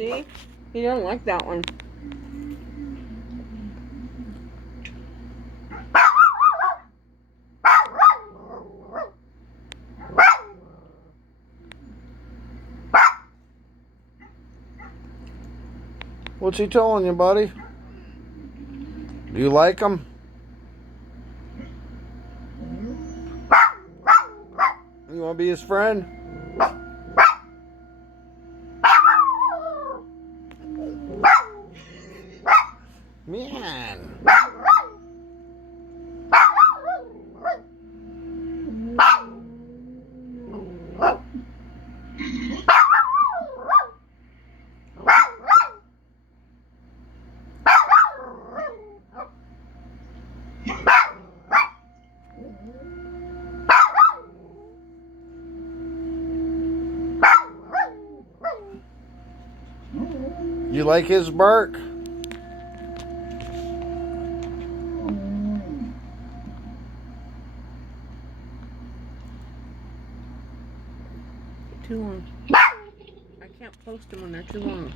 See? He don't like that one. What's he telling you, buddy? Do you like him? You want to be his friend? Man. You like his bark? Too long. I can't post them when they're too long.